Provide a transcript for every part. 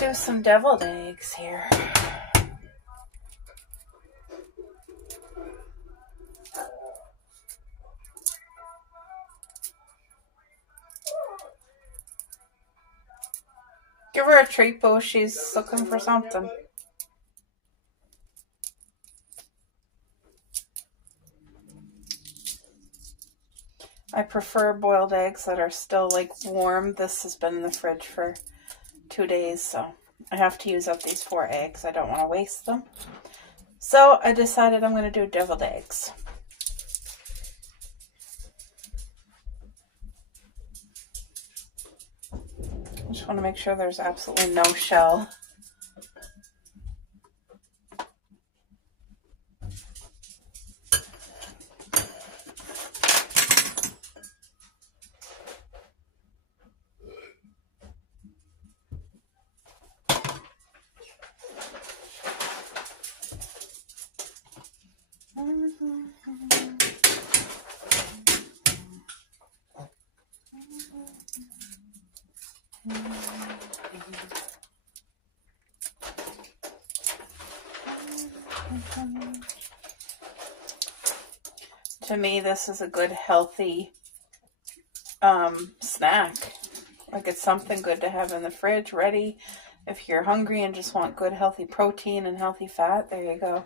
do some deviled eggs here. Give her a treat, Bo. She's looking for something. I prefer boiled eggs that are still like warm. This has been in the fridge for 2 days, so I have to use up these 4 eggs. I don't want to waste them. So I decided I'm going to do deviled eggs. I just want to make sure there's absolutely no shell. To me, this is a good, healthy snack. Like, it's something good to have in the fridge, ready. If you're hungry and just want good, healthy protein and healthy fat, there you go.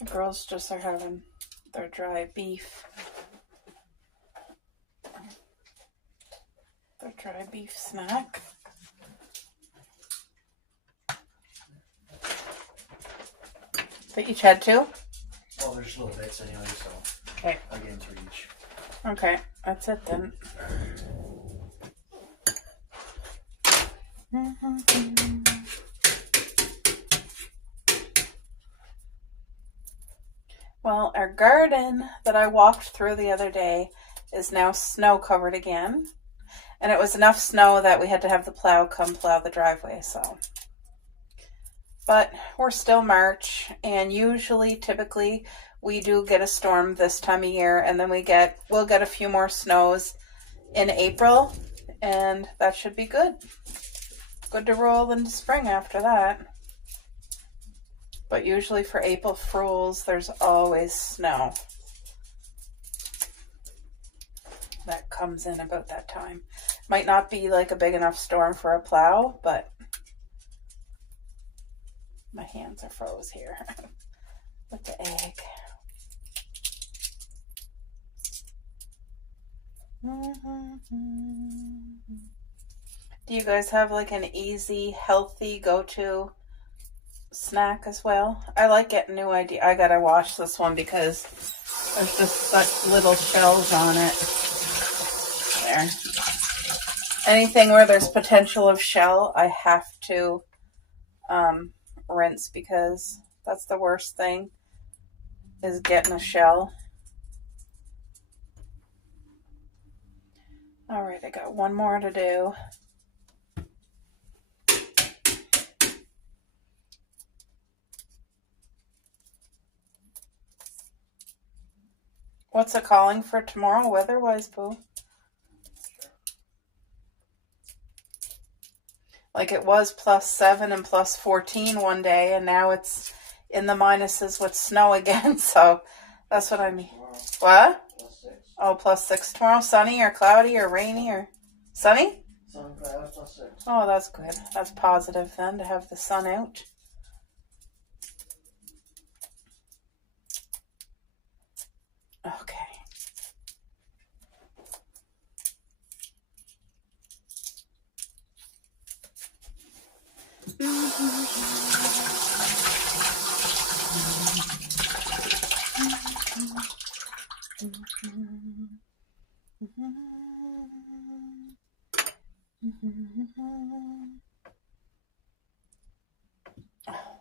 The girls just are having their dry beef. Their dry beef snack. They each had 2? Well, there's little bits anyway, so okay. I'll get into each. Okay, that's it then. Well, our garden that I walked through the other day is now snow covered again. And it was enough snow that we had to have the plow come plow the driveway, so. But we're still March, and usually, typically, we do get a storm this time of year, and then we'll get a few more snows in April, and that should be good. Good to roll into spring after that. But usually for April Fools, there's always snow that comes in about that time. Might not be like a big enough storm for a plow, but my hands are froze here with the egg. Do you guys have like an easy, healthy go-to snack as well? I like getting new ideas. I gotta wash this one because there's just such little shells on it. There. Anything where there's potential of shell, I have to rinse, because that's the worst thing, is getting a shell. All right, I got one more to do. What's it calling for tomorrow weather-wise, Boo? Like, it was +7 and +14 one day, and now it's in the minuses with snow again. So that's what I mean. What? +6. Oh, +6 tomorrow. Sunny or cloudy or rainy or sunny? Sun cloud +6. Oh, that's good. That's positive then, to have the sun out. Okay.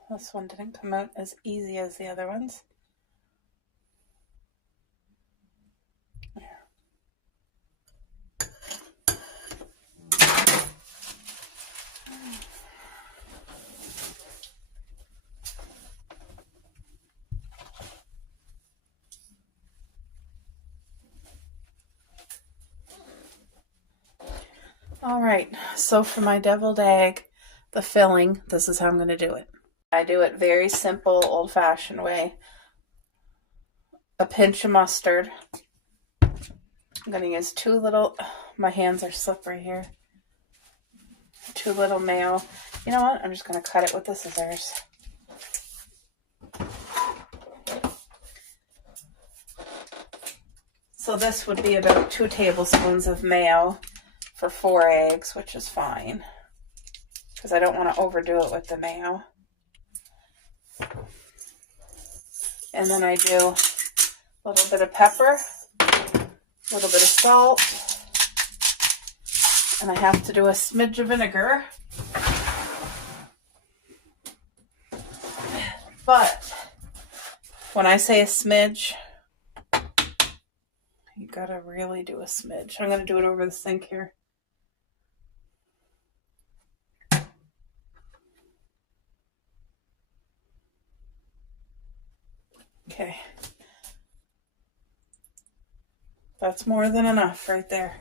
This one didn't come out as easy as the other ones. All right, so for my deviled egg, the filling, this is how I'm going to do it. I do it very simple, old-fashioned way. A pinch of mustard. I'm going to use my hands are slippery here. 2 little mayo. You know what? I'm just going to cut it with the scissors. So this would be about 2 tablespoons of mayo for 4 eggs, which is fine, because I don't want to overdo it with the mayo. And then I do a little bit of pepper, a little bit of salt, and I have to do a smidge of vinegar. But when I say a smidge, you gotta really do a smidge. I'm gonna do it over the sink here. Okay. That's more than enough right there.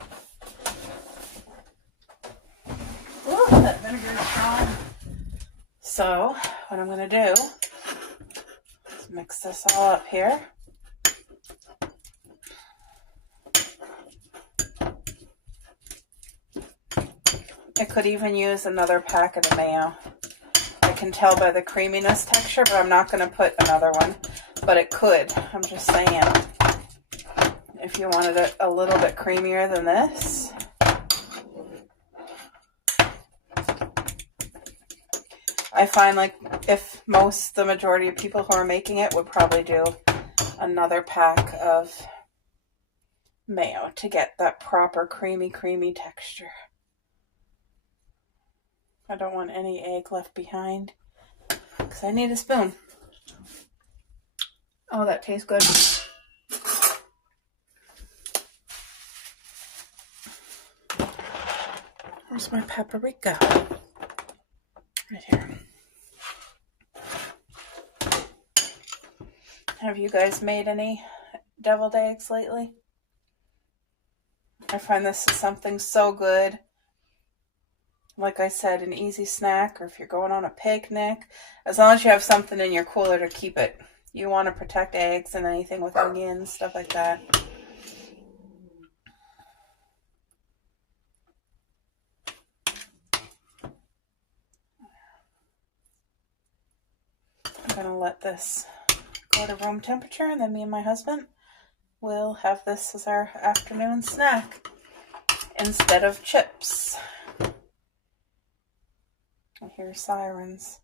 Ooh, that vinegar is strong. So, what I'm going to do is mix this all up here. I could even use another packet of mayo. I can tell by the creaminess texture, but I'm not going to put another one. But it could. I'm just saying. If you wanted it a little bit creamier than this. I find like if the majority of people who are making it would probably do another pack of mayo to get that proper creamy texture. I don't want any egg left behind because I need a spoon. Oh, that tastes good. Where's my paprika? Right here. Have you guys made any deviled eggs lately? I find this is something so good. Like I said, an easy snack, or if you're going on a picnic, as long as you have something in your cooler to keep it. You want to protect eggs and anything with onions, stuff like that. I'm going to let this go to room temperature, and then me and my husband will have this as our afternoon snack instead of chips. I hear sirens.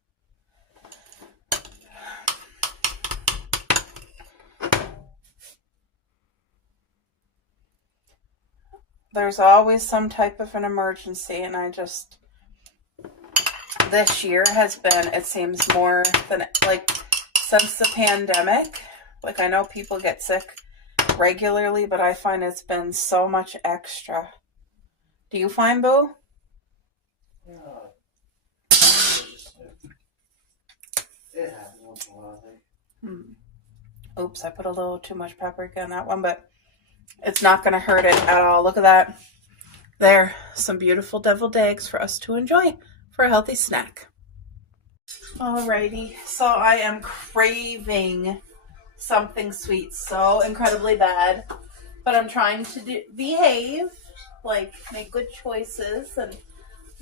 There's always some type of an emergency, and this year has been, it seems more than, like, since the pandemic, like, I know people get sick regularly, but I find it's been so much extra. Do you find, Boo? Yeah. It happens once in a while, I think. Oops, I put a little too much paprika in that one, but it's not going to hurt it at all. Look at that. There, some beautiful deviled eggs for us to enjoy for a healthy snack. Alrighty, so I am craving something sweet so incredibly bad, but I'm trying to behave, like make good choices and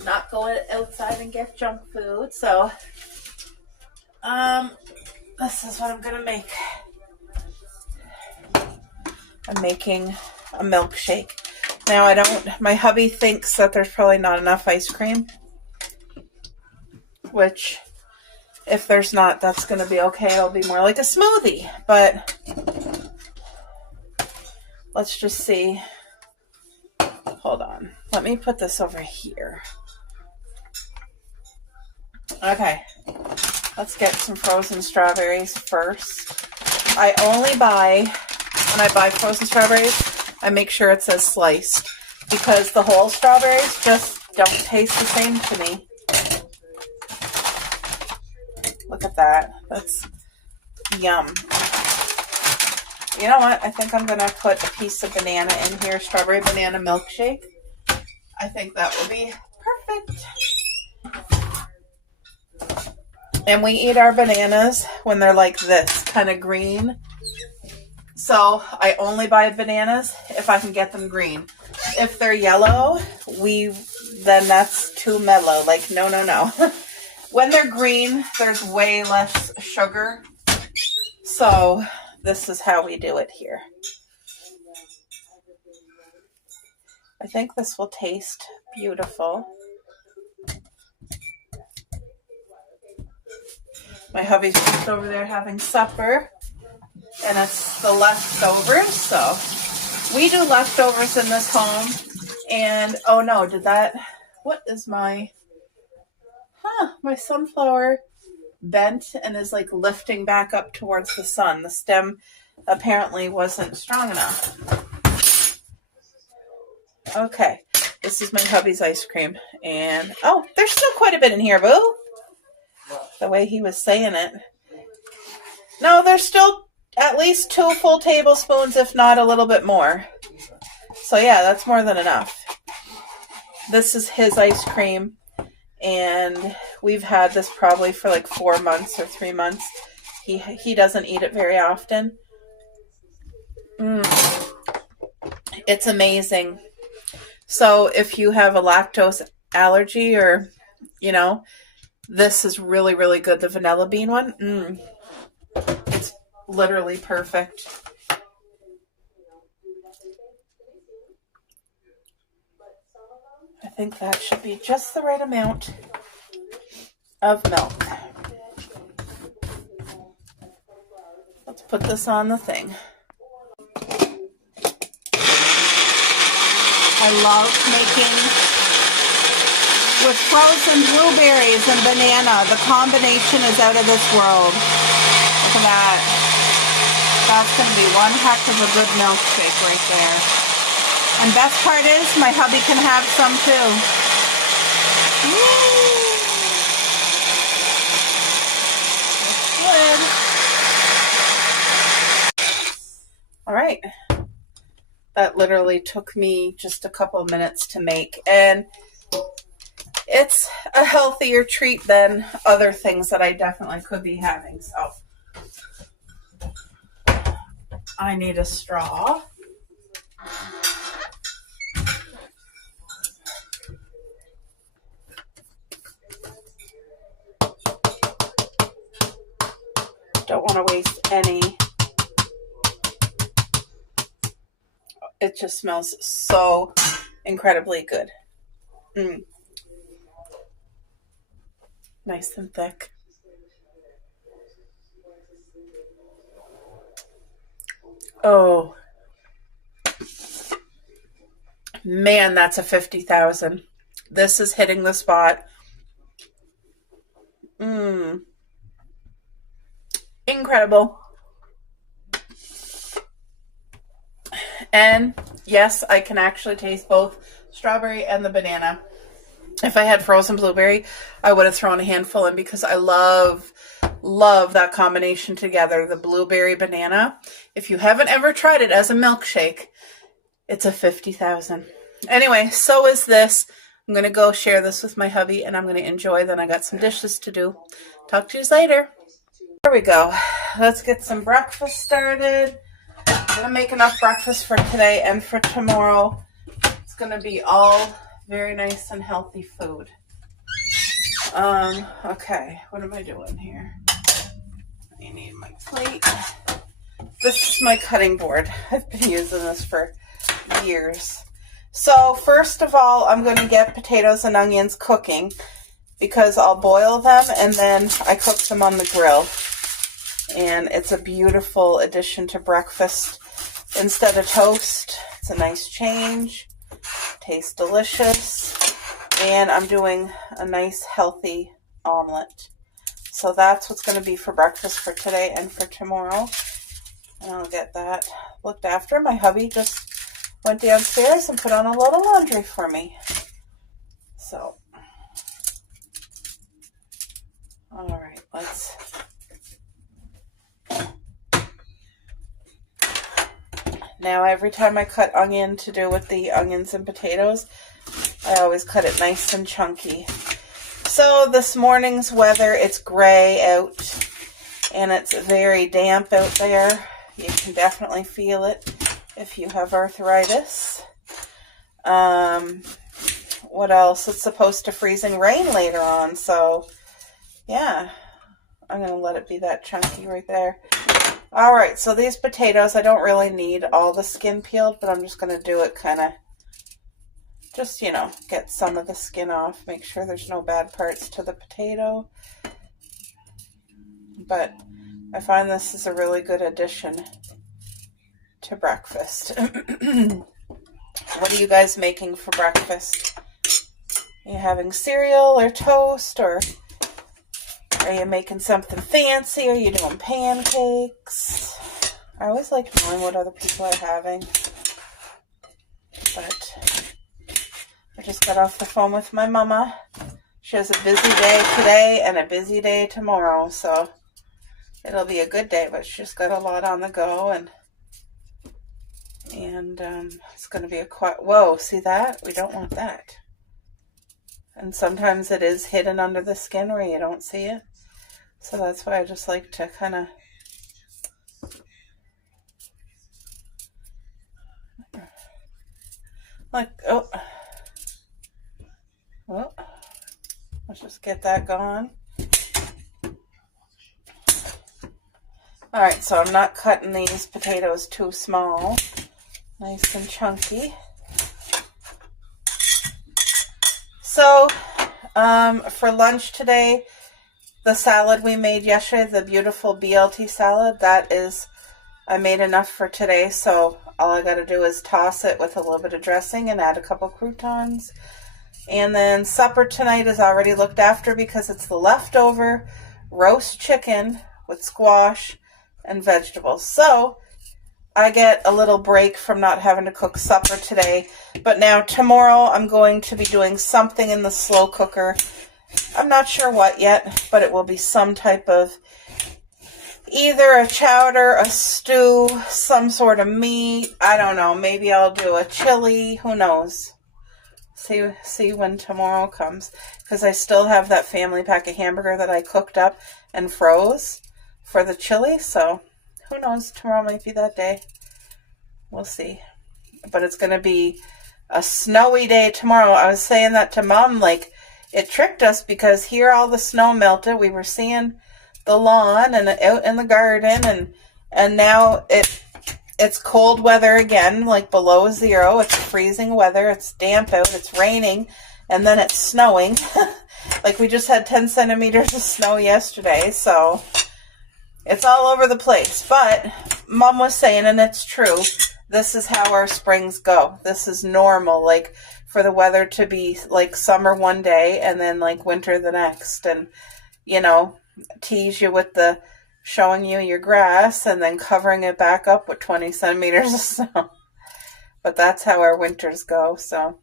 not go outside and get junk food. So, this is what I'm gonna make. I'm making a milkshake. Now my hubby thinks that there's probably not enough ice cream, which if there's not, that's going to be okay. It'll be more like a smoothie, but let's just see. Hold on. Let me put this over here. Okay. Let's get some frozen strawberries first. When I buy frozen strawberries, I make sure it says sliced, because the whole strawberries just don't taste the same to me. Look at that. That's yum. You know what? I think I'm going to put a piece of banana in here, strawberry banana milkshake. I think that will be perfect. And we eat our bananas when they're like this, kind of green. So I only buy bananas if I can get them green. If they're yellow, then that's too mellow. Like, no, no, no. When they're green, there's way less sugar. So this is how we do it here. I think this will taste beautiful. My hubby's just over there having supper, and it's the leftovers. So we do leftovers in this home. And oh no, what is my sunflower bent and is like lifting back up towards the sun. The stem apparently wasn't strong enough. Okay, this is my hubby's ice cream. And, oh, there's still quite a bit in here, boo. The way he was saying it. No, there's still at least 2 full tablespoons, if not a little bit more. So, yeah, that's more than enough. This is his ice cream. And we've had this probably for like 4 months or 3 months. He doesn't eat it very often. It's amazing. So if you have a lactose allergy or, this is really, really good. The vanilla bean one, it's literally perfect. I think that should be just the right amount of milk. Let's put this on the thing. I love making with frozen blueberries and banana. The combination is out of this world. Look at that. That's going to be one heck of a good milkshake right there. And best part is my hubby can have some too. Good. All right. That literally took me just a couple minutes to make. And it's a healthier treat than other things that I definitely could be having. So I need a straw. Don't want to waste any. It just smells so incredibly good. Nice and thick. Oh. Man, that's a 50,000. This is hitting the spot. Incredible. And yes, I can actually taste both strawberry and the banana. If I had frozen blueberry, I would have thrown a handful in because I love that combination together, the blueberry banana. If you haven't ever tried it as a milkshake, it's a 50,000. Anyway, so is this. I'm going to go share this with my hubby and I'm going to enjoy. Then I got some dishes to do. Talk to you later. There we go. Let's get some breakfast started. I'm going to make enough breakfast for today and for tomorrow. It's going to be all very nice and healthy food. Okay, what am I doing here? I need my plate. This is my cutting board. I've been using this for years. So first of all, I'm going to get potatoes and onions cooking because I'll boil them and then I cook them on the grill. And it's a beautiful addition to breakfast instead of toast. It's a nice change. Tastes delicious. And I'm doing a nice healthy omelet. So that's what's going to be for breakfast for today and for tomorrow. And I'll get that looked after. My hubby just went downstairs and put on a load of laundry for me. So, all right, let's... Now, every time I cut onion to do with the onions and potatoes, I always cut it nice and chunky. So this morning's weather, it's gray out and it's very damp out there. You can definitely feel it if you have arthritis. What else? It's supposed to freezing rain later on, so yeah, I'm going to let it be that chunky right there. All right, so these potatoes, I don't really need all the skin peeled, but I'm just going to do it kind of, just, you know, get some of the skin off, make sure there's no bad parts to the potato. But I find this is a really good addition to breakfast. What are you guys making for breakfast? Are you having cereal or toast, or are you making something fancy? Are you doing pancakes? I always like knowing what other people are having. But I just got off the phone with my mama. She has a busy day today and a busy day tomorrow, so it'll be a good day, but she's got a lot on the go, and it's going to be a quiet... Whoa, see that? We don't want that. And sometimes it is hidden under the skin where you don't see it. So that's why I just like to kind of... like, oh, let's just get that going. All right, so I'm not cutting these potatoes too small. Nice and chunky. So, for lunch today, the salad we made yesterday, the beautiful BLT salad, I made enough for today, so all I got to do is toss it with a little bit of dressing and add a couple croutons. And then supper tonight is already looked after because it's the leftover roast chicken with squash and vegetables. So I get a little break from not having to cook supper today. But now tomorrow I'm going to be doing something in the slow cooker. I'm not sure what yet, but it will be some type of either a chowder, a stew, some sort of meat. I don't know. Maybe I'll do a chili. Who knows? See when tomorrow comes. Because I still have that family pack of hamburger that I cooked up and froze for the chili. So who knows? Tomorrow might be that day. We'll see. But it's going to be a snowy day tomorrow. I was saying that to Mom, like, it tricked us because here all the snow melted. We were seeing the lawn and out in the garden, and now it's cold weather again, like below zero. It's freezing weather. It's damp out. It's raining, and then it's snowing. Like, we just had 10 centimeters of snow yesterday, so it's all over the place. But Mom was saying, and it's true, this is how our springs go. This is normal, like, for the weather to be like summer one day and then like winter the next, and, you know, tease you with the showing you your grass and then covering it back up with 20 centimeters of snow. But that's how our winters go. So,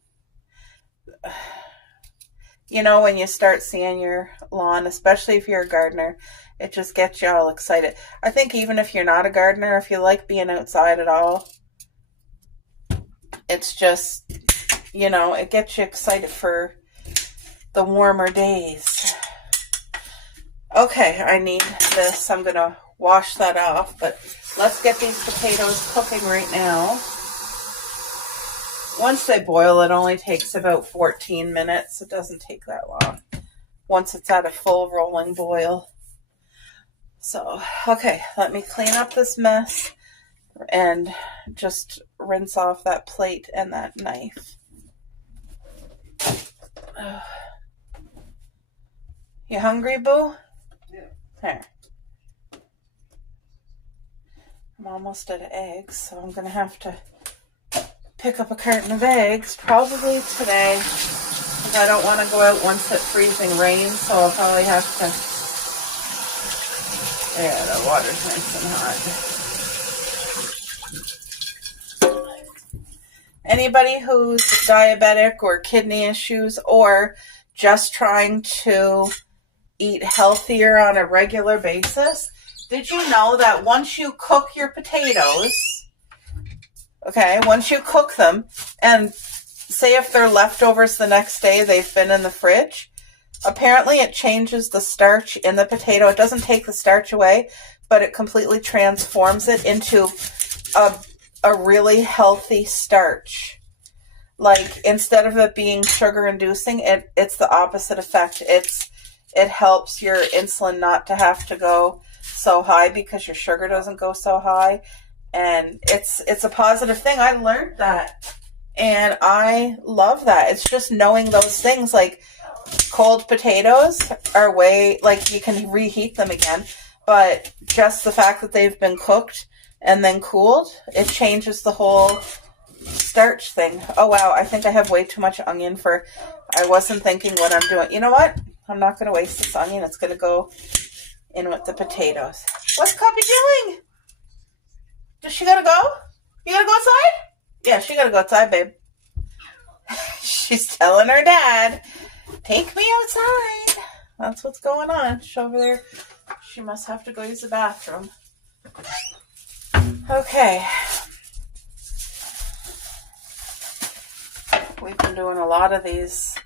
you know, when you start seeing your lawn, especially if you're a gardener, it just gets you all excited. I think even if you're not a gardener, if you like being outside at all, it's just, you know, it gets you excited for the warmer days. Okay, I need this. I'm going to wash that off, but let's get these potatoes cooking right now. Once they boil, it only takes about 14 minutes. It doesn't take that long once it's at a full rolling boil. So, okay, let me clean up this mess and just rinse off that plate and that knife. You hungry, Boo? Yeah. Here. I'm almost out of eggs, so I'm going to have to pick up a carton of eggs probably today, because I don't want to go out once it's freezing rain, so I'll probably have to... Yeah, the water's nice and hot. Anybody who's diabetic or kidney issues or just trying to eat healthier on a regular basis, did you know that once you cook your potatoes, okay, once you cook them, and say if they're leftovers the next day, they've been in the fridge. Apparently it changes the starch in the potato. It doesn't take the starch away, but it completely transforms it into a really healthy starch. Like, instead of it being sugar inducing, it's the opposite effect. It helps your insulin not to have to go so high because your sugar doesn't go so high. And it's a positive thing. I learned that. And I love that. It's just knowing those things. Like, cold potatoes are way, like, you can reheat them again. But just the fact that they've been cooked and then cooled, it changes the whole starch thing. Oh, wow. I think I have way too much onion I wasn't thinking what I'm doing. You know what? I'm not going to waste this onion. It's going to go in with the potatoes. What's Cuppy doing? Does she got to go? You got to go outside? Yeah, she got to go outside, babe. She's telling her dad, take me outside. That's what's going on. She's over there. She must have to go use the bathroom. Okay. We've been doing a lot of these.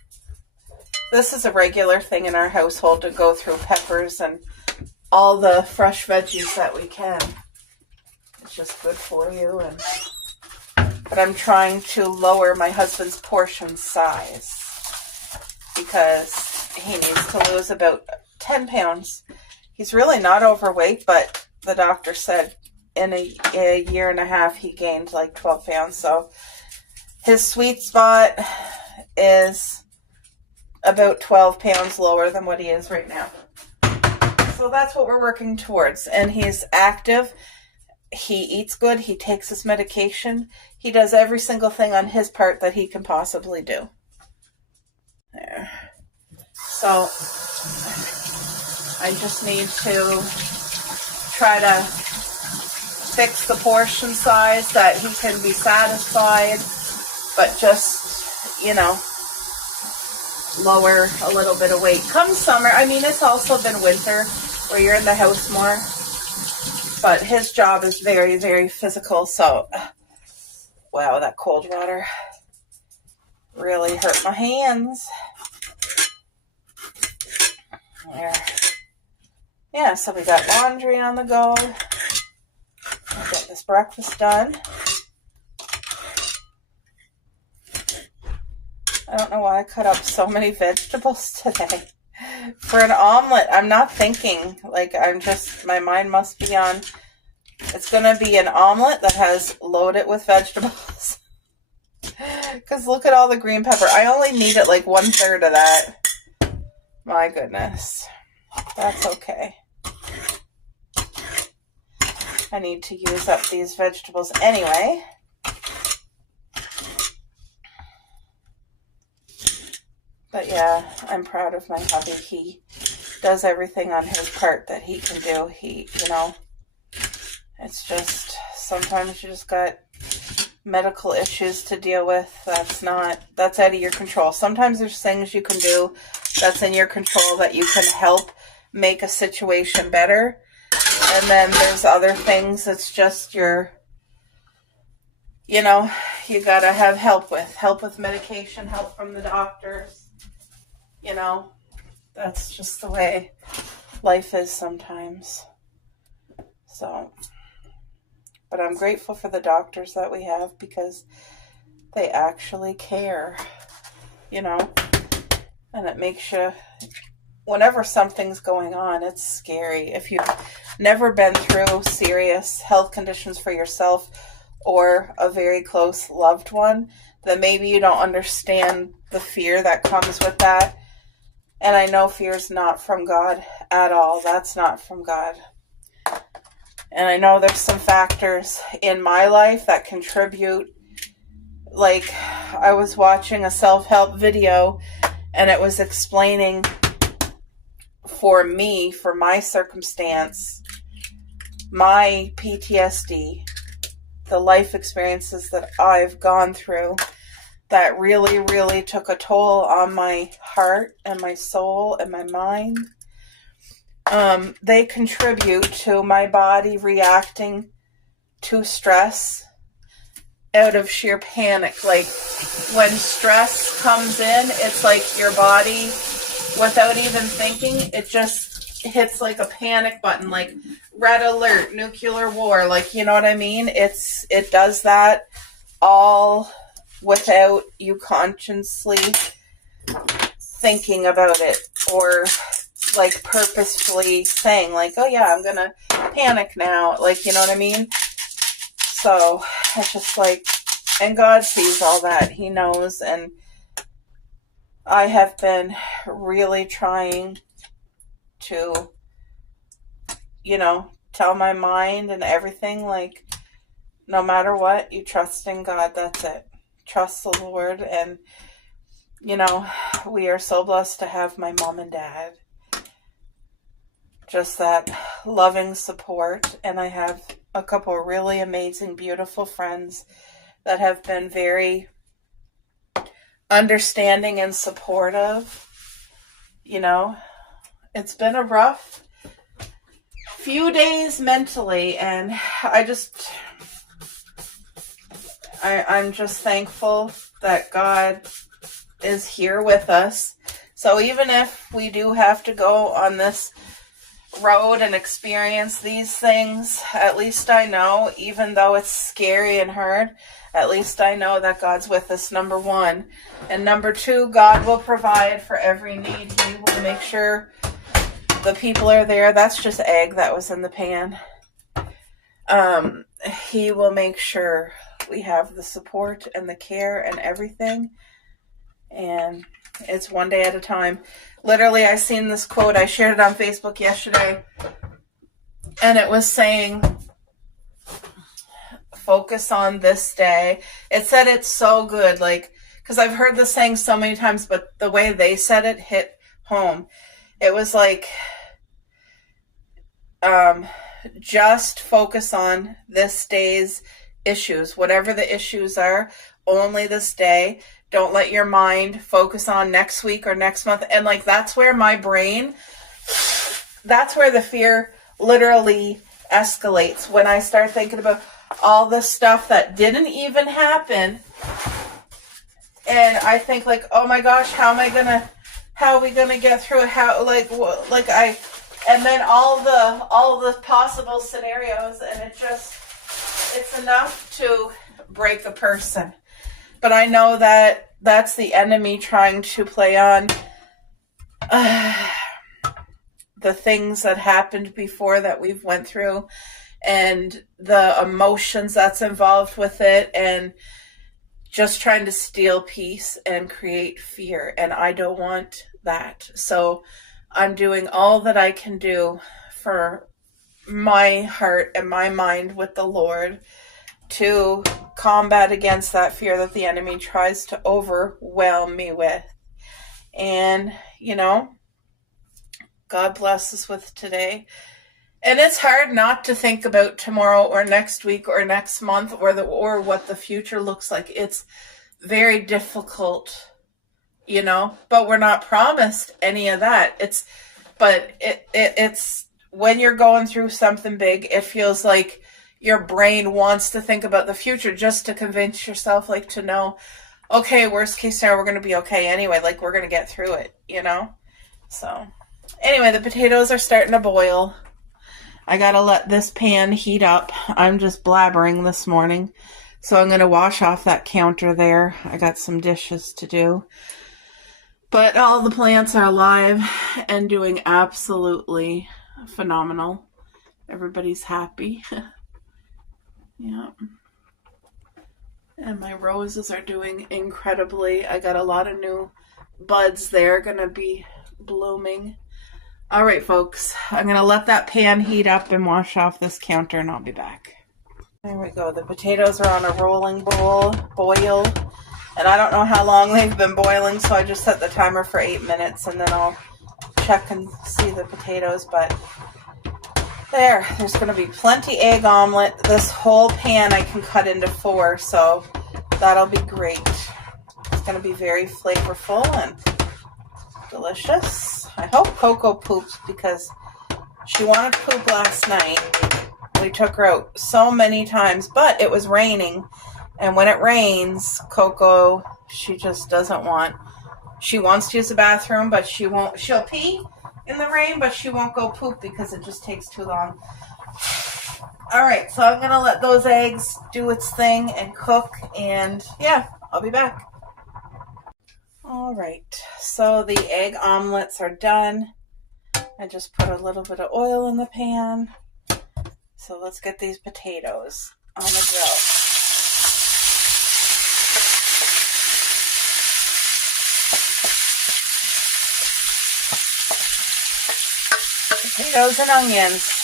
This is a regular thing in our household to go through peppers and all the fresh veggies that we can. It's just good for you. But I'm trying to lower my husband's portion size because he needs to lose about 10 pounds. He's really not overweight, but the doctor said in a year and a half he gained like 12 pounds. So his sweet spot is about 12 pounds lower than what he is right now. So that's what we're working towards. And he's active. He eats good. He takes his medication. He does every single thing on his part that he can possibly do. There. So I just need to try to fix the portion size that he can be satisfied, but just, lower a little bit of weight. Come summer, it's also been winter where you're in the house more, but his job is very, very physical, so, wow, that cold water really hurt my hands. There. Yeah, so we got laundry on the go. I'll get this breakfast done. I don't know why I cut up so many vegetables today. For an omelet, I'm not thinking. My mind must be on, it's going to be an omelet that has loaded with vegetables. Because look at all the green pepper. I only needed like 1/3 of that. My goodness. That's okay. I need to use up these vegetables anyway. But yeah, I'm proud of my hubby. He does everything on his part that he can do. It's just, sometimes you just got medical issues to deal with. That's out of your control. Sometimes there's things you can do that's in your control that you can help make a situation better. And then there's other things that's just you gotta have help with medication, help from the doctors. That's just the way life is sometimes. So, but I'm grateful for the doctors that we have because they actually care, and it makes you, whenever something's going on, it's scary. If you've never been through serious health conditions for yourself or a very close loved one, then maybe you don't understand the fear that comes with that. And I know fear is not from God at all. That's not from God. And I know there's some factors in my life that contribute. Like, I was watching a self-help video and it was explaining for me, for my circumstance, my PTSD, the life experiences that I've gone through that really, really took a toll on my heart and my soul and my mind. They contribute to my body reacting to stress out of sheer panic. Like when stress comes in, it's like your body, without even thinking, it just hits like a panic button, like red alert, nuclear war, like, you know what I mean? It does that all without you consciously thinking about it, or like purposefully saying like, oh yeah, I'm gonna panic now, like, you know what I mean? So it's just like, and God sees all that. He knows. And I have been really trying to, you know, tell my mind and everything, like, no matter what, you trust in God. That's it. Trust the Lord. And, you know, we are so blessed to have my mom and dad. Just that loving support. And I have a couple of really amazing, beautiful friends that have been very understanding and supportive. You know, it's been a rough few days mentally, and I'm just thankful that God is here with us. So even if we do have to go on this road and experience these things, at least I know, even though it's scary and hard, at least I know that God's with us, number one. And number two, God will provide for every need. He will make sure the people are there. That's just egg that was in the pan. He will make sure we have the support and the care and everything. And it's one day at a time. Literally, I seen this quote. I shared it on Facebook yesterday. And it was saying, focus on this day. It said it's so good. Like, because I've heard this saying so many times, but the way they said it hit home. It was like, just focus on this day's issues. Whatever the issues are, only this day. Don't let your mind focus on next week or next month. And like, that's where my brain, that's where the fear literally escalates. When I start thinking about all the stuff that didn't even happen. And I think like, oh my gosh, how are we gonna get through it? And then all the possible scenarios, and it's enough to break a person. But I know that that's the enemy trying to play on the things that happened before that we've went through, and the emotions that's involved with it, and just trying to steal peace and create fear. And I don't want that. So I'm doing all that I can do for my heart and my mind with the Lord to combat against that fear that the enemy tries to overwhelm me with. And, you know, God bless us with today. And it's hard not to think about tomorrow or next week or next month or what the future looks like. It's very difficult, you know, but we're not promised any of that. It's when you're going through something big, it feels like your brain wants to think about the future just to convince yourself, like, to know, okay, worst case scenario, we're going to be okay anyway. Like, we're going to get through it, you know? So, anyway, the potatoes are starting to boil. I got to let this pan heat up. I'm just blabbering this morning. So I'm going to wash off that counter there. I got some dishes to do. But all the plants are alive and doing absolutely phenomenal. Everybody's happy. Yeah. And my roses are doing incredibly. I got a lot of new buds there going to be blooming. All right, folks. I'm going to let that pan heat up and wash off this counter, and I'll be back. There we go. The potatoes are on a rolling boil. And I don't know how long they've been boiling, so I just set the timer for 8 minutes, and then I'll check and see the potatoes. But there's going to be plenty egg omelet. This whole pan I can cut into 4, so that'll be great. It's going to be very flavorful and delicious. I hope Coco poops, because she wanted to poop last night. We took her out so many times, but it was raining, And when it rains, Coco, she just doesn't want, she wants to use the bathroom, but she won't, she'll pee in the rain, but she won't go poop because it just takes too long. All right, so I'm going to let those eggs do its thing and cook, and yeah, I'll be back. All right, so the egg omelets are done. I just put a little bit of oil in the pan. So let's get these potatoes on the grill. Potatoes and onions.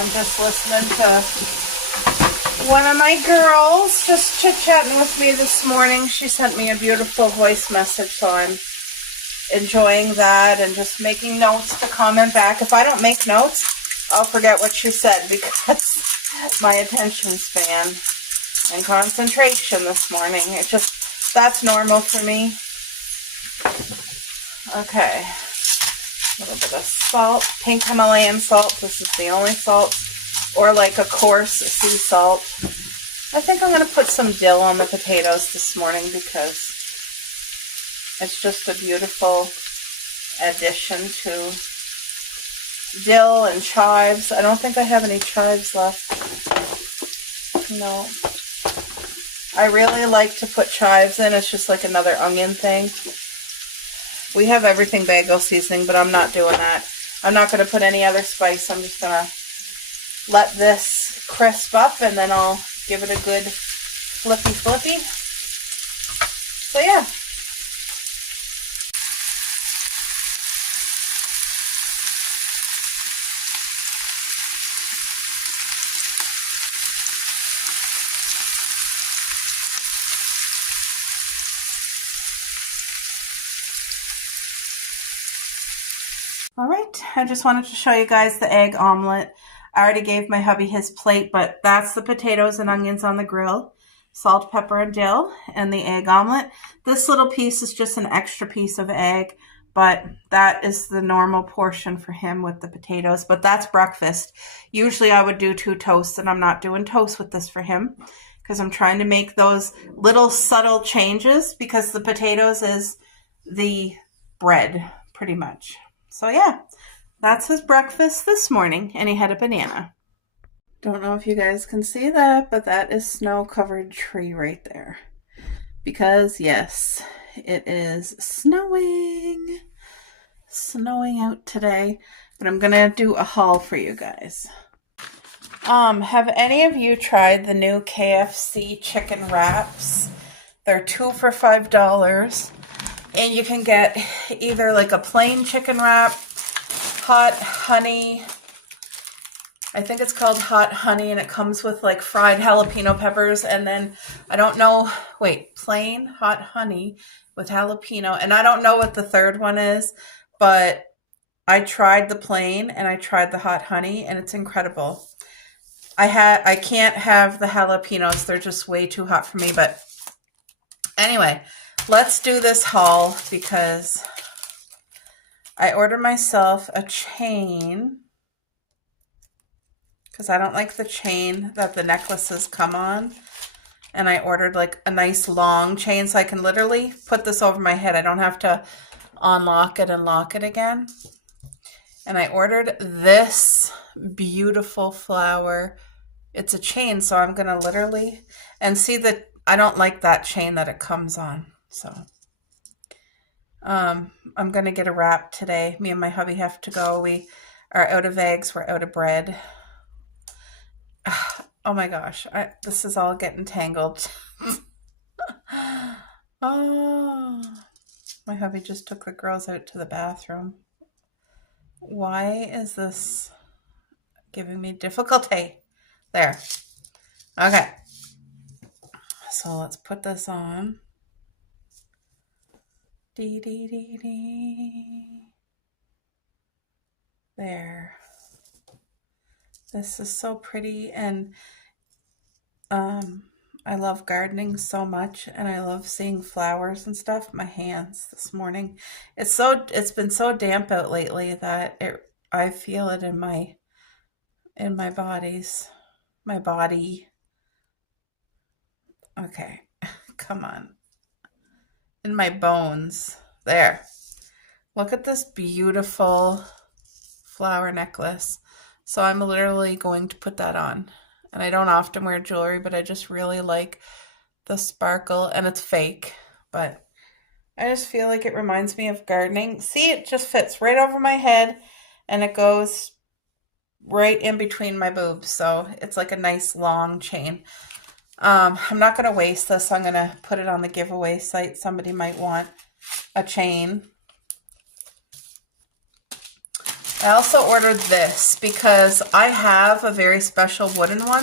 I'm just listening to one of my girls just chit-chatting with me this morning. She sent me a beautiful voice message, so I'm enjoying that and just making notes to comment back. If I don't make notes, I'll forget what she said because my attention span and concentration this morning, it just, that's normal for me. Okay. A little bit of salt, pink Himalayan salt. This is the only salt, or like a coarse sea salt. I think I'm going to put some dill on the potatoes this morning because it's just a beautiful addition to dill and chives. I don't think I have any chives left. No. I really like to put chives in. It's just like another onion thing. We have everything bagel seasoning, but I'm not doing that. I'm not going to put any other spice. I'm just going to let this crisp up, and then I'll give it a good flippy. So yeah. All right, I just wanted to show you guys the egg omelet. I already gave my hubby his plate, but that's the potatoes and onions on the grill, salt, pepper, and dill, and the egg omelet. This little piece is just an extra piece of egg, but that is the normal portion for him with the potatoes, but that's breakfast. Usually I would do 2 toasts, and I'm not doing toast with this for him because I'm trying to make those little subtle changes because the potatoes is the bread, pretty much. So yeah, that's his breakfast this morning, and he had a banana. Don't know if you guys can see that, but that is snow-covered tree right there. Because yes, it is snowing. Snowing out today, but I'm gonna do a haul for you guys. Have any of you tried the new KFC chicken wraps? They're 2 for $5. And you can get either like a plain chicken wrap, hot honey. I think it's called hot honey, and it comes with like fried jalapeno peppers. And then I don't know, plain hot honey with jalapeno. And I don't know what the third one is, but I tried the plain and I tried the hot honey, and it's incredible. I can't have the jalapenos. They're just way too hot for me. But anyway, let's do this haul because I ordered myself a chain because I don't like the chain that the necklaces come on. And I ordered like a nice long chain so I can literally put this over my head. I don't have to unlock it and lock it again. And I ordered this beautiful flower. It's a chain, so I'm going to literally, and see that I don't like that chain that it comes on. So I'm going to get a wrap today. Me and my hubby have to go. We are out of eggs. We're out of bread. Oh my gosh. This is all getting tangled. Oh, my hubby just took the girls out to the bathroom. Why is this giving me difficulty? There. Okay. So let's put this on. Dee, dee, dee, dee. There. This is so pretty, and I I love gardening so much, and I love seeing flowers and stuff. My hands this morning. It's been so damp out lately that I feel it in my my body. Okay. Come on. In my bones. There. Look at this beautiful flower necklace. So I'm literally going to put that on. And I don't often wear jewelry, but I just really like the sparkle, and it's fake, but I just feel like it reminds me of gardening. See, it just fits right over my head and it goes right in between my boobs. So it's like a nice long chain. I'm not going to waste this. I'm going to put it on the giveaway site. Somebody might want a chain. I also ordered this because I have a very special wooden one.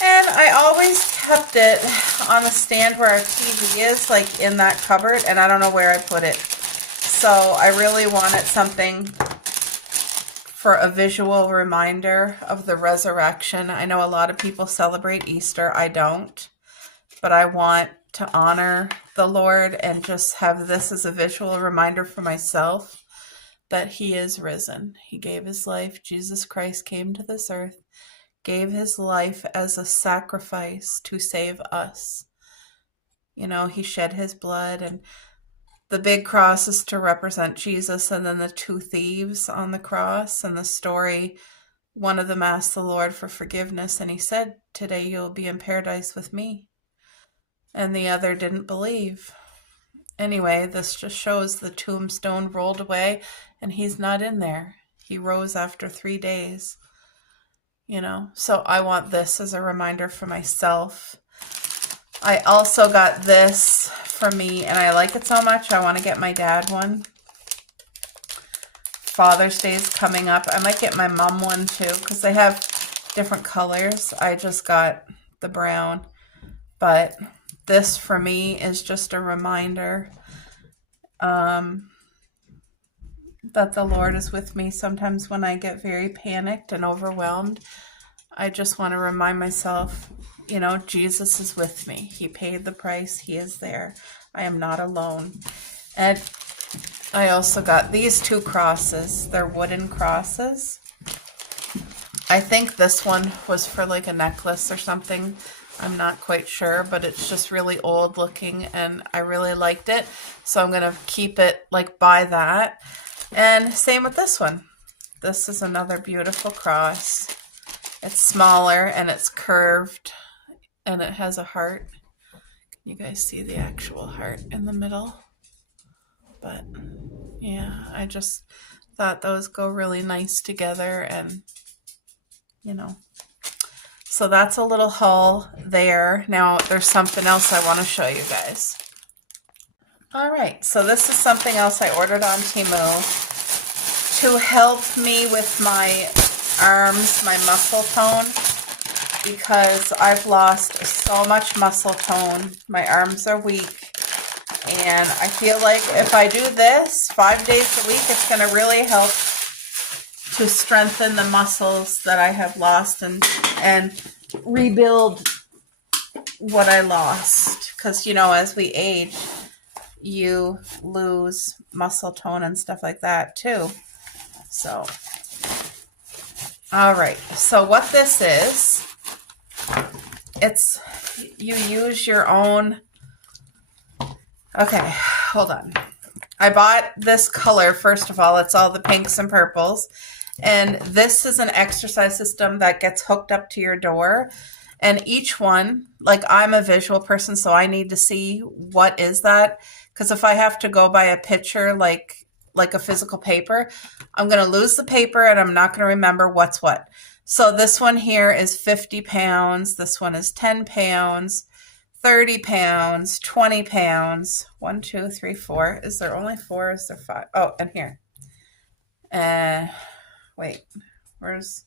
And I always kept it on the stand where our TV is, like in that cupboard, and I don't know where I put it. So I really wanted something for a visual reminder of the resurrection. I know a lot of people celebrate Easter. I don't. But I want to honor the Lord and just have this as a visual reminder for myself that He is risen. He gave His life. Jesus Christ came to this earth, gave His life as a sacrifice to save us. You know, He shed His blood, and the big cross is to represent Jesus, and then the two thieves on the cross. And the story, one of them asked the Lord for forgiveness, and He said, "Today you'll be in paradise with me." And the other didn't believe. Anyway, this just shows the tombstone rolled away, and He's not in there. He rose after 3 days. You know, so I want this as a reminder for myself. I also got this for me, and I like it so much, I want to get my dad one. Father's Day is coming up. I might get my mom one too, because they have different colors. I just got the brown, but this for me is just a reminder that the Lord is with me. Sometimes when I get very panicked and overwhelmed, I just want to remind myself, you know, Jesus is with me. He paid the price. He is there. I am not alone. And I also got these two crosses. They're wooden crosses. I think this one was for like a necklace or something. I'm not quite sure, but it's just really old looking and I really liked it. So I'm going to keep it like by that. And same with this one. This is another beautiful cross. It's smaller and it's curved and it has a heart. You guys see the actual heart in the middle? But yeah, I just thought those go really nice together, and you know. So that's a little haul there. Now there's something else I want to show you guys. All right, so this is something else I ordered on Temu to help me with my arms, my muscle tone, because I've lost so much muscle tone. My arms are weak, and I feel like if I do this 5 days a week, it's going to really help to strengthen the muscles that I have lost and rebuild what I lost. Because, you know, as we age, you lose muscle tone and stuff like that too. So, all right. So what this is, it's, you use your own, okay, hold on. I bought this color, first of all. It's all the pinks and purples. And this is an exercise system that gets hooked up to your door. And each one, like I'm a visual person, so I need to see what is that. Because if I have to go by a picture, like a physical paper, I'm going to lose the paper and I'm not going to remember what's what. So this one here is 50 pounds. This one is 10 pounds, 30 pounds, 20 pounds. 1, 2, 3, 4. Is there only 4? Is there 5? Oh, and here. Wait, is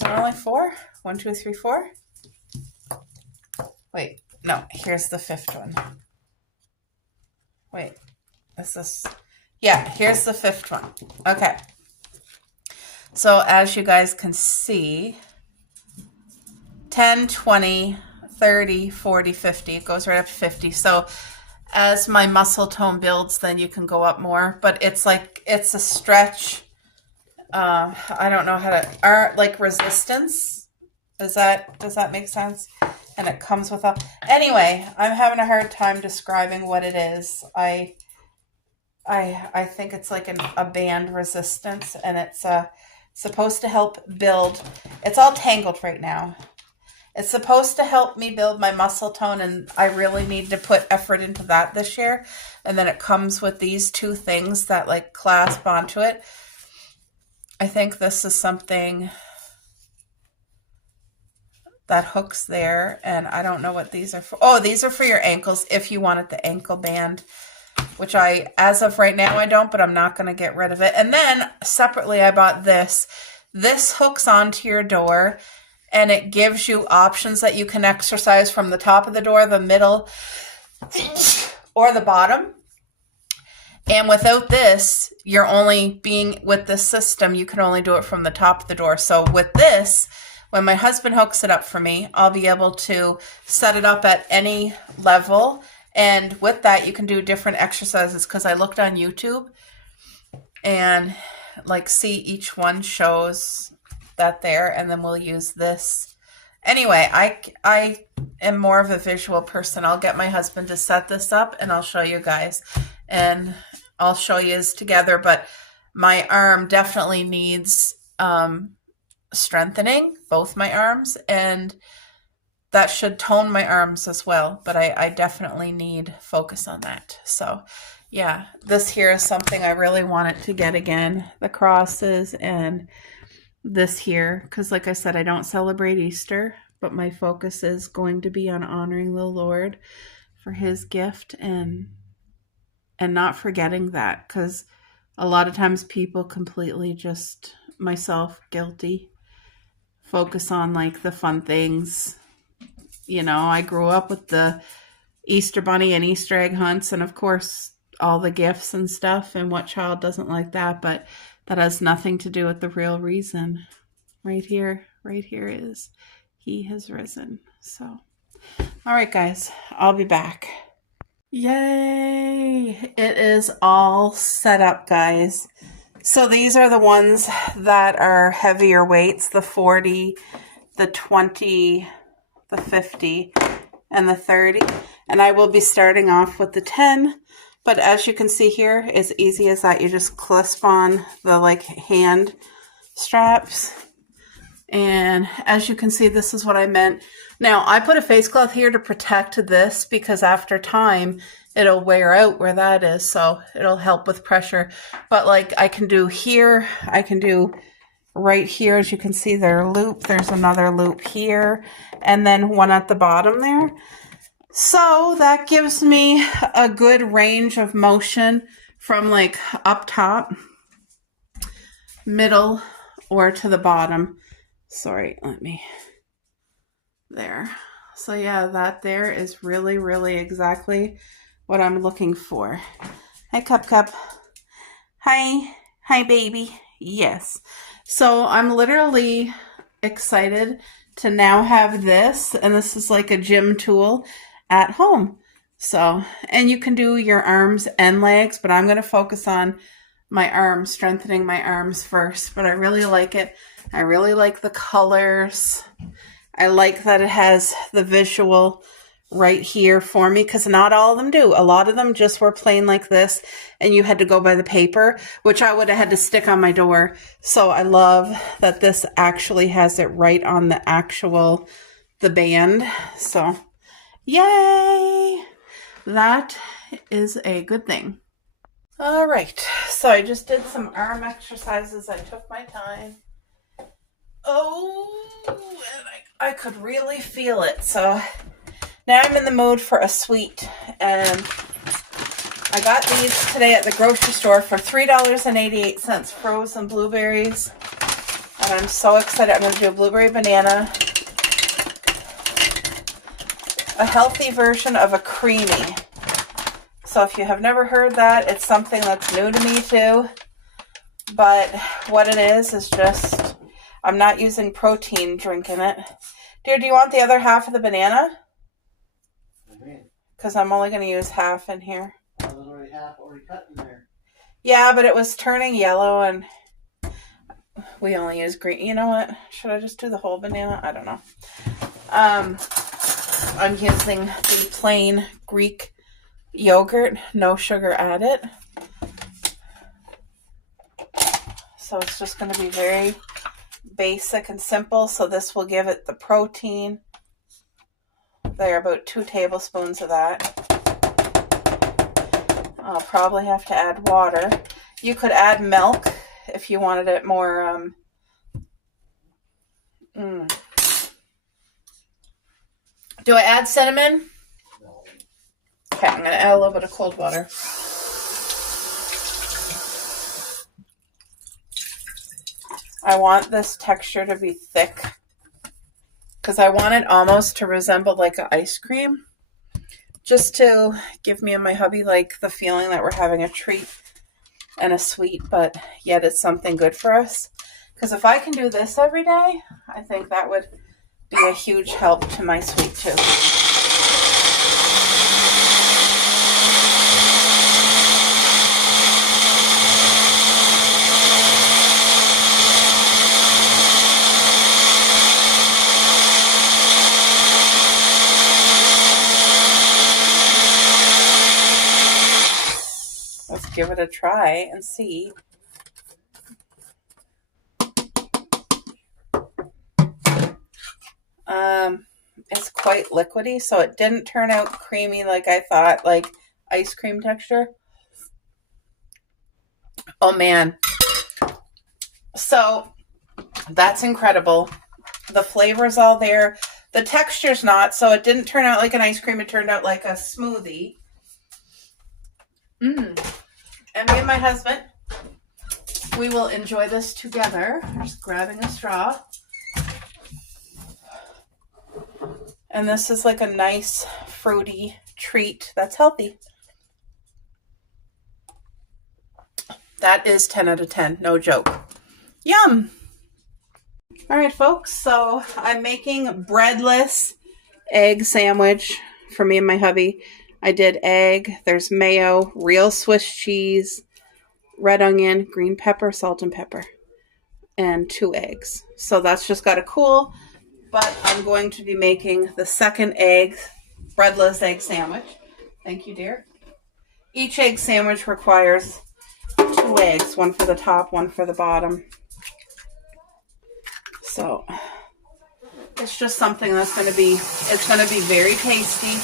there only 4? 1, 2, 3, 4? Wait, no, here's the 5th one. Wait, is this? Yeah, here's the 5th one. Okay. So as you guys can see, 10, 20, 30, 40, 50. It goes right up to 50. So as my muscle tone builds, then you can go up more. But it's like, it's a stretch. I don't know how to, like resistance. Does that make sense? And it comes with anyway, I'm having a hard time describing what it is. I think it's like a band resistance, and it's supposed to help build. It's all tangled right now. It's supposed to help me build my muscle tone, and I really need to put effort into that this year. And then it comes with these two things that like clasp onto it. I think this is something that hooks there, and I don't know what these are for. Oh, these are for your ankles if you wanted the ankle band, which as of right now, I don't, but I'm not going to get rid of it. And then separately, I bought this. This hooks onto your door, and it gives you options that you can exercise from the top of the door, the middle, or the bottom. And without this, you're only being with this system, you can only do it from the top of the door. So with this, when my husband hooks it up for me, I'll be able to set it up at any level. And with that, you can do different exercises, because I looked on YouTube and like see each one shows that there, and then we'll use this. Anyway, I am more of a visual person. I'll get my husband to set this up and I'll show you guys, and I'll show you together. But my arm definitely needs strengthening, both my arms, and that should tone my arms as well. But I definitely need focus on that. So yeah, this here is something I really wanted to get again, the crosses and this here, because like I said, I don't celebrate Easter, but my focus is going to be on honoring the Lord for his gift and not forgetting that, because a lot of times people completely, just myself guilty, focus on like the fun things. You know, I grew up with the Easter bunny and Easter egg hunts, and of course all the gifts and stuff, and what child doesn't like that? But that has nothing to do with the real reason. Right here is he has risen. So, all right, guys, I'll be back. Yay! It is all set up, guys. So these are the ones that are heavier weights, the 40, the 20, the 50, and the 30. And I will be starting off with the 10. But as you can see here, it's easy as that. You just clasp on the like hand straps. And as you can see, this is what I meant. Now, I put a face cloth here to protect this, because after time, it'll wear out where that is. So it'll help with pressure. But like I can do here, I can do right here. As you can see, there's a loop. There's another loop here, and then one at the bottom there. So that gives me a good range of motion from like up top, middle, or to the bottom. Sorry, there. So yeah, that there is really, really exactly what I'm looking for. Hi, Cup. Hi, baby. Yes. So I'm literally excited to now have this, and this is like a gym tool at home. So, and you can do your arms and legs, but I'm going to focus on my arms, strengthening my arms first. But I really like it. I really like the colors. I like that it has the visual right here for me, because not all of them do. A lot of them just were plain like this, and you had to go by the paper, which I would have had to stick on my door. So I love that this actually has it right on the band. So yay! That is a good thing. All right, so I just did some arm exercises. I took my time. Oh, and I could really feel it. So now I'm in the mood for a sweet, and I got these today at the grocery store for $3.88, frozen blueberries, and I'm so excited. I'm going to do a blueberry banana, a healthy version of a creamy. So if you have never heard that, it's something that's new to me too. But what it is just, I'm not using protein drink in it. Dear, do you want the other half of the banana? I mean, Because I'm only going to use half in here. there's already half already cut in there. Yeah, but it was turning yellow and we only use green. You know what? Should I just do the whole banana? I don't know. I'm using the plain Greek yogurt, no sugar added. So it's just going to be very basic and simple. So this will give it the protein. There are about 2 tablespoons of that. I'll probably have to add water. You could add milk if you wanted it more. Do I add cinnamon? No. Okay, I'm going to add a little bit of cold water. I want this texture to be thick because I want it almost to resemble like an ice cream, just to give me and my hubby like the feeling that we're having a treat and a sweet, but yet it's something good for us. Because if I can do this every day, I think that would be a huge help to my sweet tooth. Let's give it a try and see. It's quite liquidy, so it didn't turn out creamy like I thought, like ice cream texture. Oh man. So that's incredible. The flavor's all there. The texture's not, so it didn't turn out like an ice cream. It turned out like a smoothie. And me and my husband, we will enjoy this together. Just grabbing a straw. And this is like a nice fruity treat that's healthy. That is 10 out of 10, no joke. Yum! All right, folks, so I'm making breadless egg sandwich for me and my hubby. I did egg, there's mayo, real Swiss cheese, red onion, green pepper, salt and pepper, and 2 eggs. So that's just got to cool, but I'm going to be making the second egg, breadless egg sandwich. Thank you, dear. Each egg sandwich requires 2 eggs, one for the top, one for the bottom. So it's just something that's going to be, it's going to be very tasty.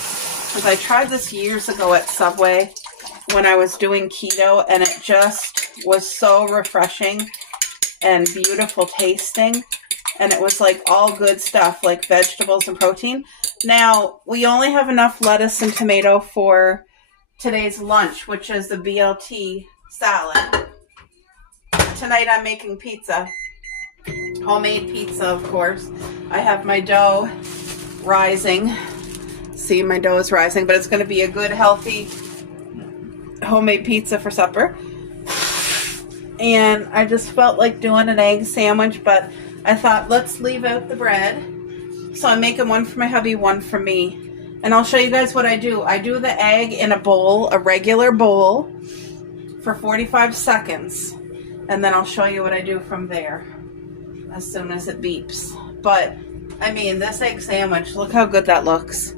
Because I tried this years ago at Subway when I was doing keto, and it just was so refreshing and beautiful tasting. And it was like all good stuff, like vegetables and protein. Now, we only have enough lettuce and tomato for today's lunch, which is the BLT salad. Tonight I'm making pizza. Homemade pizza, of course. I have my dough rising. See, my dough is rising, but it's going to be a good, healthy, homemade pizza for supper. And I just felt like doing an egg sandwich, but I thought, let's leave out the bread. So I'm making one for my hubby, one for me. And I'll show you guys what I do. I do the egg in a bowl, a regular bowl, for 45 seconds. And then I'll show you what I do from there as soon as it beeps. But, I mean, this egg sandwich, look how good that looks.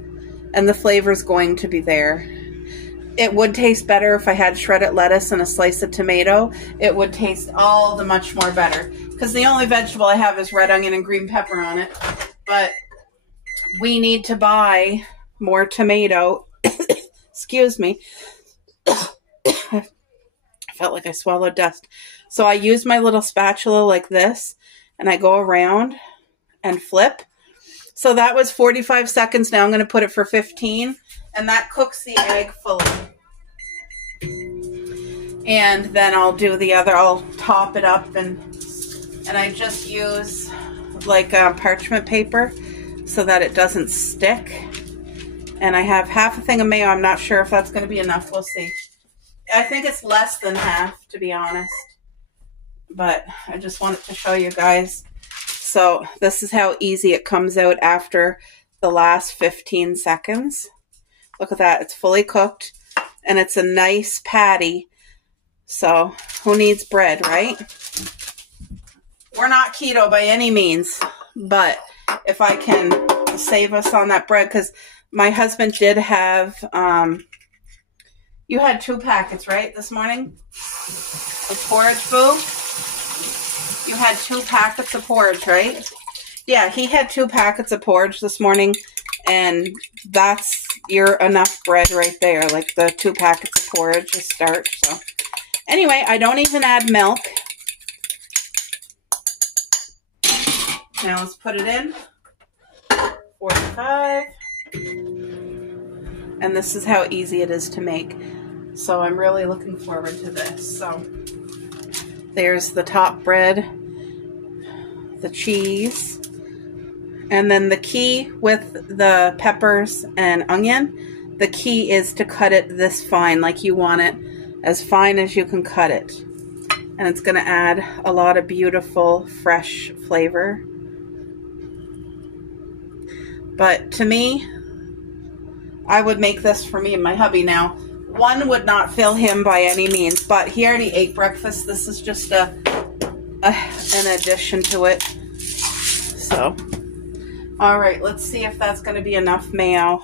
And the flavor's going to be there. It would taste better if I had shredded lettuce and a slice of tomato. It would taste all the much more better. Because the only vegetable I have is red onion and green pepper on it. But we need to buy more tomato. Excuse me. I felt like I swallowed dust. So I use my little spatula like this. And I go around and flip. So that was 45 seconds. Now I'm going to put it for 15. And that cooks the egg fully. And then I'll do the other. I'll top it up. And I just use like parchment paper so that it doesn't stick. And I have half a thing of mayo. I'm not sure if that's going to be enough. We'll see. I think it's less than half, to be honest. But I just wanted to show you guys So this is how easy it comes out after the last 15 seconds. Look at that. It's fully cooked and it's a nice patty. So who needs bread, right? We're not keto by any means, but if I can save us on that bread, because my husband did have, you had 2 packets, right, this morning? Of porridge, Boo? You had 2 packets of porridge, right? Yeah, he had 2 packets of porridge this morning, and that's your enough bread right there, like the 2 packets of porridge to start. So anyway, I don't even add milk. Now let's put it in. 45. And this is how easy it is to make. So I'm really looking forward to this. So there's the top bread, the cheese, and then the key with the peppers and onion, the key is to cut it this fine, like you want it, as fine as you can cut it. And it's going to add a lot of beautiful, fresh flavor. But to me, I would make this for me and my hubby now. One would not fill him by any means, but he already ate breakfast. This is just an addition to it. So, all right, let's see if that's going to be enough mayo.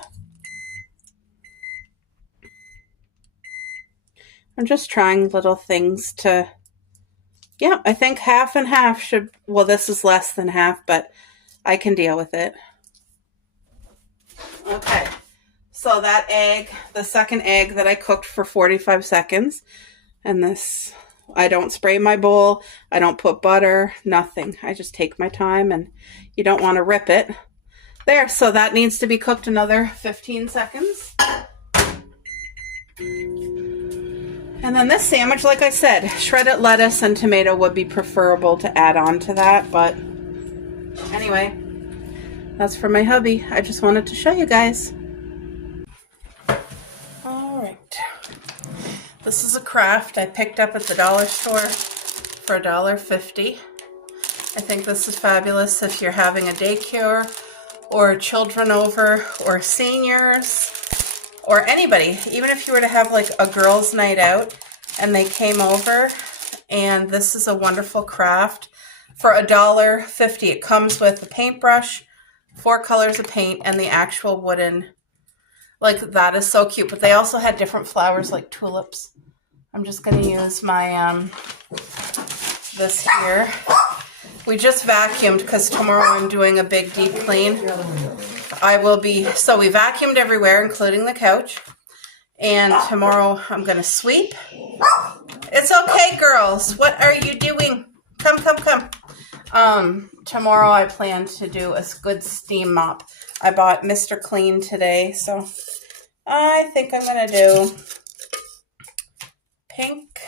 I'm just trying little things to, yeah, I think half and half should, well, this is less than half, but I can deal with it. Okay, so that egg, the second egg that I cooked for 45 seconds, and this, I don't spray my bowl, I don't put butter, nothing. I just take my time, and you don't want to rip it. There, so that needs to be cooked another 15 seconds. And then this sandwich, like I said, shredded lettuce and tomato would be preferable to add on to that, but anyway, that's for my hubby. I just wanted to show you guys. All right. This is a craft I picked up at the dollar store for $1.50. I think this is fabulous if you're having a daycare or children over or seniors or anybody. Even if you were to have like a girls' night out and they came over, and this is a wonderful craft for $1.50. It comes with a paintbrush, 4 colors of paint, and the actual wooden, like that is so cute. But they also had different flowers like tulips. I'm just going to use my, this here. We just vacuumed because tomorrow I'm doing a big deep clean. I will be, so we vacuumed everywhere, including the couch. And tomorrow I'm going to sweep. It's okay, girls. What are you doing? Come, come, come. Tomorrow I plan to do a good steam mop. I bought Mr. Clean today, so I think I'm going to do pink,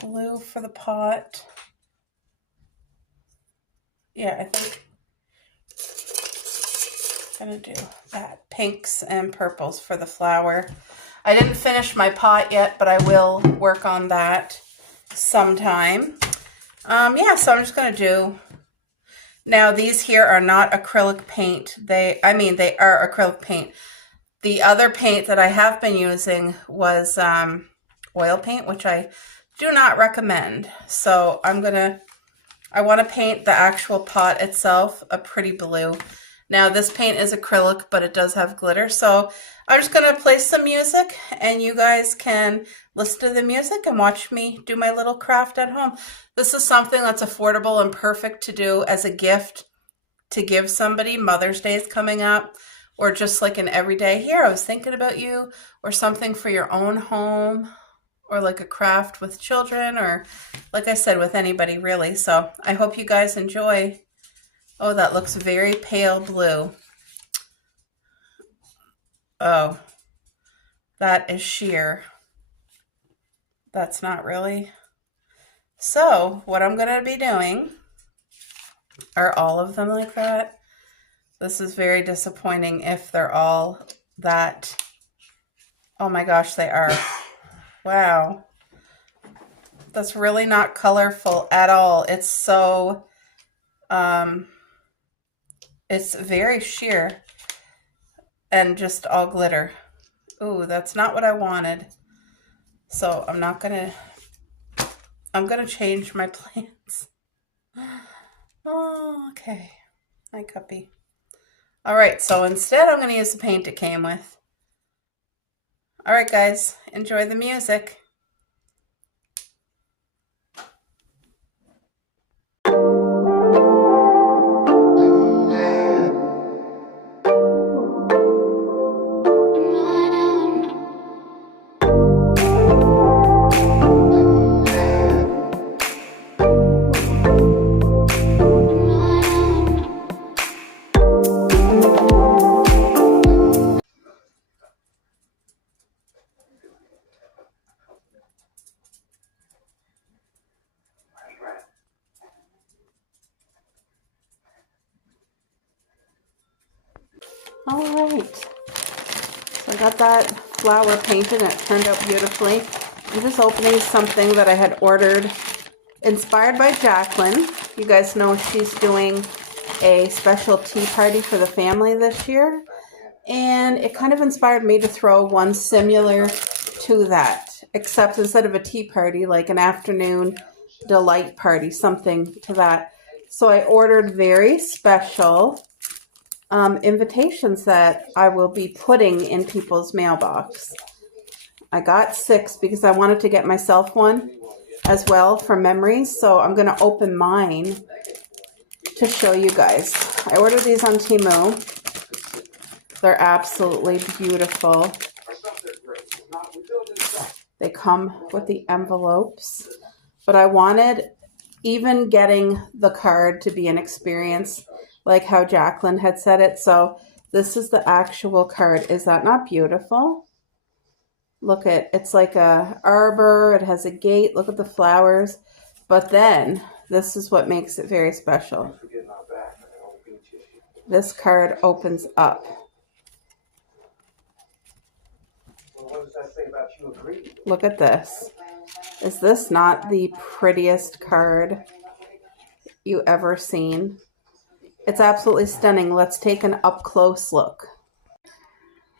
blue for the pot. Yeah, I think I'm going to do that. Pinks and purples for the flower. I didn't finish my pot yet, but I will work on that sometime. Yeah, so I'm just going to do... Now, these here are not acrylic paint. They are acrylic paint. The other paint that I have been using was oil paint, which I do not recommend. So I want to paint the actual pot itself a pretty blue. Now, this paint is acrylic, but it does have glitter. So I'm just going to play some music, and you guys can listen to the music and watch me do my little craft at home. This is something that's affordable and perfect to do as a gift to give somebody. Mother's Day is coming up, or just like an everyday, here, I was thinking about you, or something for your own home, or like a craft with children, or like I said, with anybody really. So I hope you guys enjoy. Oh, that looks very pale blue. Oh, that is sheer. That's not really. So what I'm going to be doing, are all of them like that? This is very disappointing if they're all that. Oh my gosh, they are. Wow. That's really not colorful at all. It's so, it's very sheer and just all glitter. Ooh, that's not what I wanted. So I'm gonna change my plans. Oh, okay. Hi, Cuppy. All right, so instead I'm gonna use the paint it came with. All right, guys, enjoy the music. All right, so I got that flower painted and it turned out beautifully. I'm just opening something that I had ordered, inspired by Jacqueline. You guys know she's doing a special tea party for the family this year, and it kind of inspired me to throw one similar to that, except instead of a tea party, like an afternoon delight party, something to that. So I ordered very special invitations that I will be putting in people's mailbox. I got 6 because I wanted to get myself one as well for memories. So I'm going to open mine to show you guys. I ordered these on Temu. They're absolutely beautiful. They come with the envelopes, but I wanted even getting the card to be an experience, like how Jacqueline had said it. So this is the actual card. Is that not beautiful? Look at, it's like a arbor. It has a gate. Look at the flowers. But then this is what makes it very special. This card opens up. What does that say about you agreeing? Look at this. Is this not the prettiest card you ever seen? It's absolutely stunning. Let's take an up-close look.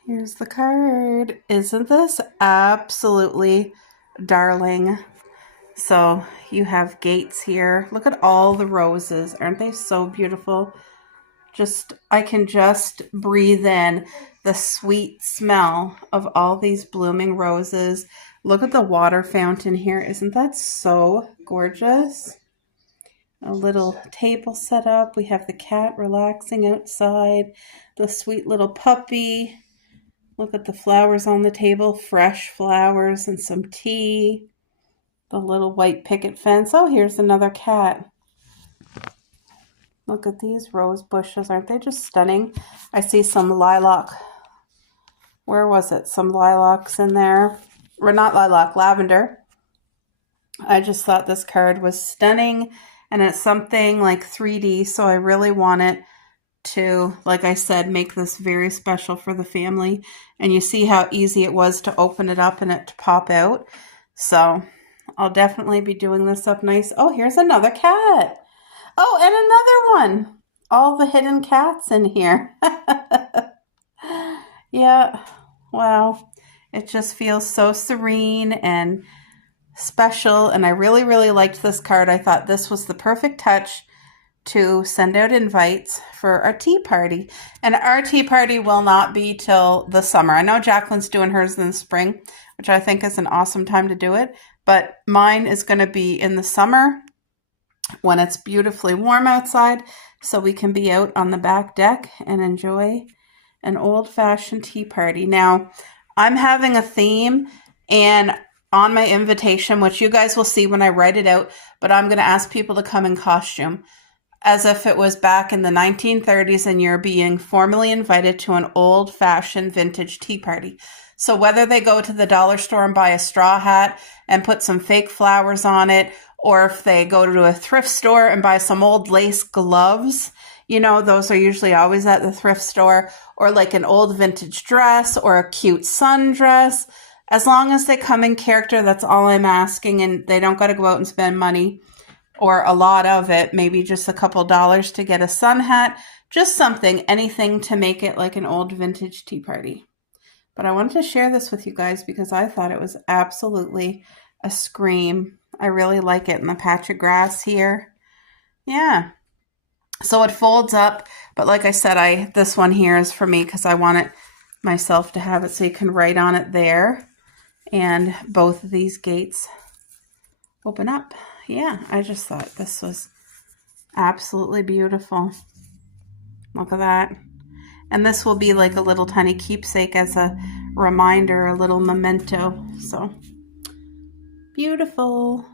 Here's the card. Isn't this absolutely darling? So you have gates here. Look at all the roses. Aren't they so beautiful? I can just breathe in the sweet smell of all these blooming roses. Look at the water fountain here. Isn't that so gorgeous? A little table set up. We have the cat relaxing outside. The sweet little puppy. Look at the flowers on the table. Fresh flowers and some tea. The little white picket fence. Oh, here's another cat. Look at these rose bushes. Aren't they just stunning? I see some lilac. Where was it? Some lilacs in there. Or not lilac, lavender. I just thought this card was stunning. And it's something like 3D, so I really want it to, like I said, make this very special for the family. And you see how easy it was to open it up and it to pop out. So I'll definitely be doing this up nice. Oh, here's another cat. Oh, and another one. All the hidden cats in here. Yeah, wow. It just feels so serene and special, and I really, really liked this card. I thought this was the perfect touch to send out invites for our tea party. And our tea party will not be till the summer. I know Jacqueline's doing hers in the spring, which I think is an awesome time to do it, but mine is going to be in the summer when it's beautifully warm outside, so we can be out on the back deck and enjoy an old-fashioned tea party. Now, I'm having a theme, and on my invitation, which you guys will see when I write it out, but I'm going to ask people to come in costume as if it was back in the 1930s and you're being formally invited to an old-fashioned vintage tea party. So whether they go to the dollar store and buy a straw hat and put some fake flowers on it, or if they go to a thrift store and buy some old lace gloves, you know, those are usually always at the thrift store, or like an old vintage dress or a cute sundress. As long as they come in character, that's all I'm asking, and they don't got to go out and spend money or a lot of it, maybe just a couple dollars to get a sun hat, just something, anything to make it like an old vintage tea party. But I wanted to share this with you guys because I thought it was absolutely a scream. I really like it in the patch of grass here. Yeah. So it folds up, but like I said, this one here is for me because I want it myself to have it so you can write on it there. And both of these gates open up. Yeah, I just thought this was absolutely beautiful. Look at that. And this will be like a little tiny keepsake as a reminder, a little memento. So beautiful.